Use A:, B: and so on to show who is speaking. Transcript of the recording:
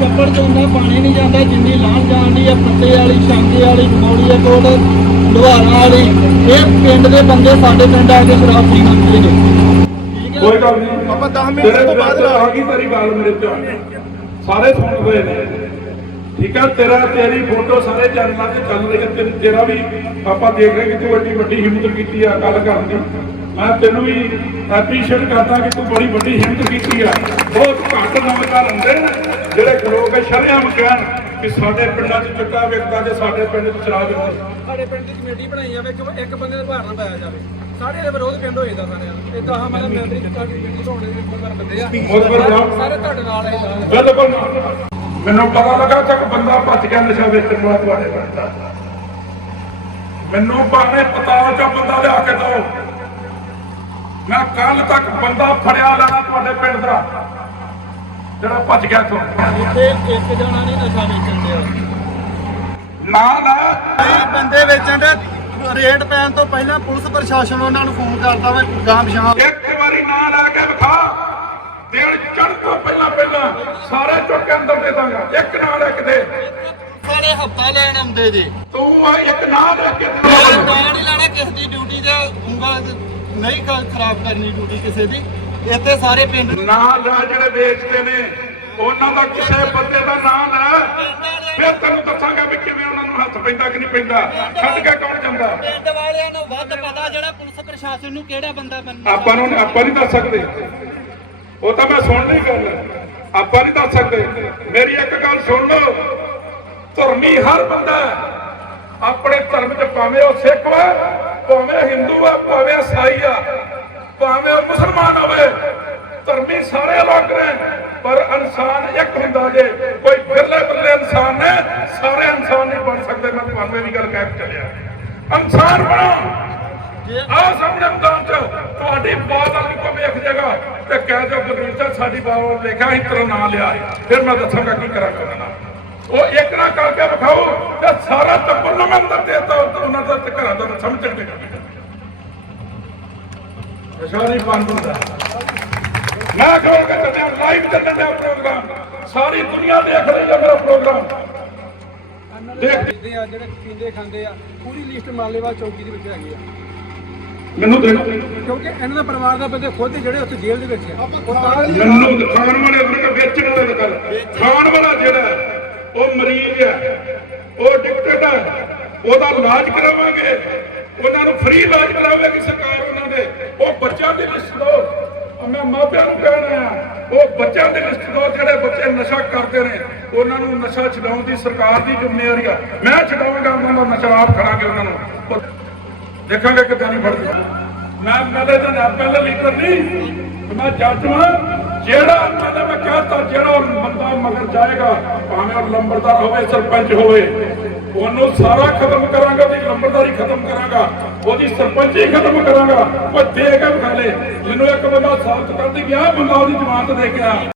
A: ਛੱਪੜ ਚ ਹੁੰਦਾ ਪਾਣੀ ਨਹੀਂ ਜਾਂਦਾ ਜਿੰਨੀ ਲਾਣ ਜਾਂਦੀ ਆ ਪੱਤੇ ਵਾਲੀ ਸ਼ਾਂਗੇ ਵਾਲੀ ਮੌੜੀਆ ਕੋਟ ਦੁਹਾਰਾ ਵਾਲੀ ਇਹ ਪਿੰਡ ਦੇ ਬੰਦੇ ਸਾਡੇ ਪਿੰਡ ਆ ਕੇ ਸ਼ਰਾਬ ਪੀਣ ਆਉਂਦੇ ਨੇ। ਹੈ
B: ਕੋਈ ਗੱਲ ਨਹੀਂ।
A: ਆਪਾਂ 10 ਮਿੰਟ ਤੋਂ ਬਾਅਦ
B: ਆ ਗਈ ਤੇਰੀ ਗੱਲ ਮੇਰੇ ਧਿਆਨ ਸਾਰੇ ਸੁਣ ਹੋਏ ਨੇ ਠੀਕ ਆ ਤੇਰਾ ਤੇਰੀ ਫੋਟੋ ਸਾਰੇ ਚੈਨਲਾਂ ਤੇ ਚੱਲ ਰਹੀ ਹੈ ਤੇਰੀ ਤੇਰਾ ਵੀ ਆਪਾਂ ਦੇਖ ਰਹੇ ਕਿ ਤੂੰ ਵੱਡੀ ਵੱਡੀ ਹਿੰਮਤ ਕੀਤੀ ਆ ਗੱਲ ਕਰਨ ਦੀ। ਮੈਂ ਤੈਨੂੰ ਵੀ ਐਪਰੀਸ਼ੀਏਟ ਕਰਦਾ ਕਿ ਤੂੰ ਬੜੀ ਵੱਡੀ ਹਿੰਮਤ ਕੀਤੀ ਆ। ਬਹੁਤ ਘੱਟ ਨੌਜਵਾਨ ਹੁੰਦੇ ਨੇ ਜਿਹੜੇ ਖਲੋ ਕੇ ਸ਼ਰੇਆਮ ਕਹਿਣ ਕਿ ਸਾਡੇ ਪਿੰਡਾਂ 'ਚ ਚਿੱਟਾ ਵੇਚਦਾ ਤੇ ਸਾਡੇ ਪਿੰਡ 'ਚ ਵੇਚਦਾ
C: ਸਾਡੇ ਪਿੰਡ ਦੀ ਕਮੇਟੀ ਬਣਾਈ ਜਾਵੇ ਕਿ ਇੱਕ ਬੰਦੇ ਦਾ ਭਾਰ ਨਾ ਪਾਇਆ ਜਾਵੇ। ਸਾਡੇ ਦੇ ਵਿਰੋਧ ਪਿੰਡ ਹੋ ਜਾਂਦਾ ਸਾਰਿਆਂ ਦਾ। ਇਦਾਂ ਹਾਂ ਮੈਂ ਮੈਂਬਰੀ ਪਿੰਡ ਦੀ ਹੋਣੇ ਦੇ ਬਹੁਤ ਬੰਦੇ ਆ। ਸਾਰੇ ਤੁਹਾਡੇ ਨਾਲ ਆ
B: ਬਿਲਕੁਲ। ਮੈਨੂੰ ਪਤਾ ਲੱਗਾ ਤੱਕ ਬੰਦਾ ਭੱਜ ਗਿਆ ਨਸ਼ਾ ਵੇਚਣ ਵਾਲਾ ਤੁਹਾਡੇ ਪਿੰਡ ਦਾ। ਮੈਨੂੰ ਪਤਾਲ ਚੋਂ ਬੰਦਾ ਲਿਆ ਕੇ ਦਿਓ। ਮੈਂ ਕੱਲ ਤੱਕ ਬੰਦਾ ਫੜਿਆ ਲੈਣਾ ਤੁਹਾਡੇ ਪਿੰਡ ਦਾ। ਜਿਹੜਾ ਭੱਜ ਗਿਆ ਤੋਂ
A: ਇੱਥੇ ਇੱਕ ਜਣਾ ਨਹੀਂ ਨਸ਼ਾ ਵੇਚਣ ਦਿਆ
B: ਨਾਲ
A: ਕਈ ਬੰਦੇ ਵੇਚਣ ਦੇ ਰੇਡ ਪੈਣ ਤੋਂ ਪਹਿਲਾਂ ਪੁਲਿਸ ਪ੍ਰਸ਼ਾਸਨ ਉਹਨਾਂ ਨੂੰ ਫੋਨ ਕਰਦਾ ਵਾ ਗਾਂ ਪਛਾਣ
B: ਇੱਕ ਵਾਰੀ ਨਾਂ ਲਾ ਕੇ ਵਿਖਾ। ਦਿਨ ਚੜ੍ਹ ਤੋਂ ਪਹਿਲਾਂ ਪਹਿਲਾਂ ਸਾਰੇ ਚੁੱਕ ਕੇ ਅੰਦਰ ਦੇ ਦਾਂਗਾ। ਇੱਕ ਨਾਂ ਲੈ ਕੇ ਦੇ
A: ਸਾਰੇ ਹੱਪਾ ਲੈਣ ਆਉਂਦੇ ਜੇ।
B: ਤੂੰ ਇੱਕ ਨਾਂ ਲੈ ਕੇ ਦੇ।
A: ਮੈਂ ਨਹੀਂ ਲੈਣਾ ਕਿਸੇ ਦੀ ਡਿਊਟੀ ਤੇ ਉਂਗਲ ਨਹੀਂ ਖਰਾਬ ਕਰਨੀ ਡਿਊਟੀ ਕਿਸੇ ਦੀ। ਇੱਥੇ ਸਾਰੇ ਪਿੰਡ ਨੂੰ
B: ਨਾਂ ਲੈ ਜਿਹੜੇ ਵੇਚਦੇ ਨੇ ਉਹਨਾਂ ਦਾ ਕਿਸੇ ਬੰਦੇ ਦਾ ਨਾਂ ਲੈ। ਫਿਰ ਤੈਨੂੰ ਦੱਸਾਂਗਾ ਵੀ ਕਿਵੇਂ ਉਹਨਾਂ ਨੂੰ ਹੱਥ ਪੈਂਦਾ ਕਿ ਨਹੀਂ ਪੈਂਦਾ। ਛੱਡ ਕੇ ਕੌਣ ਜਾਂਦਾ?
A: ਪਿੰਡ ਵਾਲਿਆਂ ਨੂੰ ਵੱਧ ਪਤਾ ਜਿਹੜਾ ਪੁਲਿਸ ਪ੍ਰਸ਼ਾਸਨ ਨੂੰ ਕਿਹੜਾ ਬੰਦਾ ਬੰਦਾ
B: ਆਪਾਂ ਨੂੰ ਆਪਾਂ ਨਹੀਂ ਦੱਸ ਸਕਦੇ। ਉਹ ਤਾਂ ਮੈਂ ਸੁਣ ਲਈ ਗੱਲ। ਆਪਾਂ ਨਹੀਂ ਦੱਸ ਸਕਦੇ। ਮੇਰੀ ਇੱਕ ਗੱਲ ਸੁਣ ਲਓ। ਧਰਮੀ ਹਰ ਬੰਦਾ। ਆਪਣੇ ਧਰਮ 'ਚ ਭਾਵੇਂ ਉਹ ਸਿੱਖ ਵਾ ਭਾਵੇਂ ਹਿੰਦੂ ਆ, ਭਾਵੇਂ ਈਸਾਈ ਆ, ਭਾਵੇਂ ਮੁਸਲਮਾਨ ਹੋਵੇ, ਧਰਮੀ ਸਾਰੇ ਲੋਕ ਨੇ, ਪਰ ਇਨਸਾਨ ਇੱਕ ਹੁੰਦਾ ਜੇ, ਕੋਈ ਬਿਰਲੇ ਬਿਰਲੇ ਇਨਸਾਨ ਨੇ, ਸਾਰੇ ਇਨਸਾਨ ਨਹੀਂ ਬਣ ਸਕਦੇ, ਮੈਂ ਤੁਹਾਨੂੰ ਇਹ ਵੀ ਗੱਲ ਕਹਿ ਚੱਲਿਆ। ਇਨਸਾਨ ਬਣੋ। ਆਹ ਸਾਹਮਣੇ ਮੈਦਾਨ ਚ ਤੁਹਾਡੀ ਬਾਤ ਵਾਲੀ ਕੋ ਵੇਖ ਜਾਏਗਾ ਤੇ ਕਹਿ ਦਿਓ ਗੁਰਵੀਰ ਸਾਡੀ ਬਾਤ ਵੱਲ ਲਿਖਿਆ ਤੇਰਾ ਨਾਂ ਲਿਆ ਫਿਰ ਮੈਂ ਦੱਸਾਂਗਾ ਕੀ ਕਰਾਂ ਕਰਨਾ ਉਹ ਇੱਕ ਨਾ ਕਰਕੇ ਵਿਖਾਓ ਤੇ ਸਾਰਾ ਟੱਬਰ ਨੂੰ ਮੈਂ ਅੰਦਰ ਦੇਤਾ ਉਹਨਾਂ ਦਾ ਤੇ ਘਰਾਂ ਦਾ ਸਮਝਣ ਦੇ ਅਸ਼ਾਰੀ ਬੰਦ ਹੁੰਦਾ ਮੈਂ ਕਹਾਂਗਾ ਚੱਲਿਆ ਲਾਈਵ ਚੱਲਣ ਦਾ ਪ੍ਰੋਗਰਾਮ ਸਾਰੀ ਦੁਨੀਆ ਦੇਖ ਰਹੀ ਹੈ ਮੇਰਾ ਪ੍ਰੋਗਰਾਮ ਦੇਖ।
C: ਪੀਂਦੇ ਆ ਜਿਹੜੇ ਪੀਂਦੇ ਖਾਂਦੇ ਆ ਪੂਰੀ ਲਿਸਟ ਮਾਲੇਵਾਲ ਚੌਕੀ ਦੇ ਵਿੱਚ ਹੈਗੀ ਆ।
B: ਮੈਨੂੰ ਦੇਖੋ।
C: ਕਿਉਂਕਿ ਇਹਨਾਂ ਦਾ ਪਰਿਵਾਰ ਦਾ ਬੰਦੇ ਖੁਦ ਜਿਹੜੇ ਉੱਥੇ ਜੇਲ੍ਹ ਦੇ ਵਿੱਚ ਆ। ਤਾਂ
B: ਮੈਨੂੰ ਖਾਣ ਵਾਲੇ ਉਹਨਾਂ ਦਾ ਵੇਚਣ ਵਾਲੇ ਦਾ ਗੱਲ ਖਾਣ ਵਾਲਾ ਜਿਹੜਾ ਹੈ, ਉਹ ਮਰੀਜ਼ ਹੈ ਉਹ ਡਿਕਟੇਟ ਹੈ ਉਹਦਾ ਇਲਾਜ ਕਰਾਵਾਂਗੇ। ਉਹਨਾਂ ਨੂੰ ਫ੍ਰੀ ਇਲਾਜ ਕਰਾਵੇਗੀ ਸਰਕਾਰ ਉਹਨਾਂ ਦੇ। ਉਹ ਬੱਚਿਆਂ ਦੀ ਲਿਸਟ ਦਿਓ ਮੈਂ ਮਾਪਿਆਂ ਨੂੰ ਕਹਿਣਾ ਆ ਉਹ ਬੱਚਿਆਂ ਦੀ ਲਿਸਟ ਦਿਓ ਜਿਹੜੇ ਬੱਚੇ ਨਸ਼ਾ ਕਰਦੇ ਨੇ। ਉਹਨਾਂ ਨੂੰ ਨਸ਼ਾ ਛਡਾਉਣ ਦੀ ਸਰਕਾਰ ਦੀ ਜ਼ਿੰਮੇਵਾਰੀ ਆ। ਮੈਂ ਛਡਾਵਾਂਗਾ ਉਹਨਾਂ ਦਾ ਨਸ਼ਾ ਆਪ ਖੜਾਂਗੇ ਉਹਨਾਂ ਨੂੰ। ਦੇਖਾਂਗੇ ਕਿੱਦਾਂ ਨਹੀਂ ਫੜਦੇ। ਮੈਂ ਪਹਿਲੇ ਦਿਨ ਪਹਿਲੇ ਲੀਡਰ ਨਹੀਂ, ਮੈਂ ਜੱਜ ਹਾਂ ਜਿਹੜਾ ਮੈਂ ਮੈਂ ਕਹਤਾ ਜਿਹੜਾ ਬੰਦਾ ਮਗਰ ਜਾਏਗਾ, ਭਾਵੇਂ ਉਹ ਲੰਬੜਦਾਰ ਹੋਵੇ, ਸਰਪੰਚ ਹੋਵੇ, ਉਹਨੂੰ ਸਾਰਾ ਖਤਮ ਕਰਾਂਗਾ, ਉਹਦੀ ਲੰਬੜਦਾਰੀ ਖਤਮ ਕਰਾਂਗਾ, ਉਹਦੀ ਸਰਪੰਚੀ ਖਤਮ ਕਰਾਂਗਾ, ਉਹ ਦੇ ਕੇ ਵਿਖਾ ਮੈਨੂੰ ਇੱਕ ਬੰਦਾ ਸਾਬਤ ਕਰ ਦੇ ਗਿਆ, ਬੰਦਾ ਉਹਦੀ ਜ਼ਮਾਨਤ ਦੇ ਕੇ ਆ।